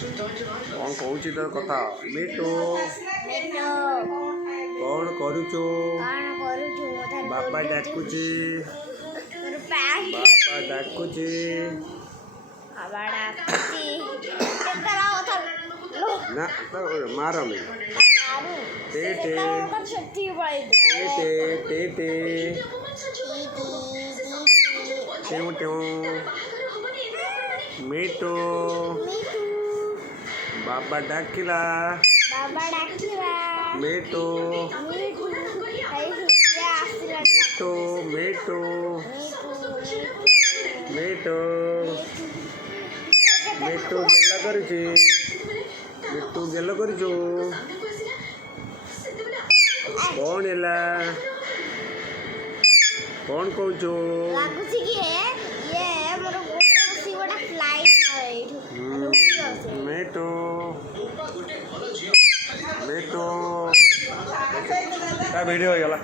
कौन कहूँ तोर कथा मिटू कौन करुचु बाबा डाकुची बाबा डाकुची ना तो मारो में टे टे टे टे ट्यों ट्यों मिटू बाबा डाकिला मिटू मिटू मिटू मिटू मिटू गेला करुची मिटू गेला करुचु कौन एला कौन कहूचु मिटू मिटू वीडियो हो गला।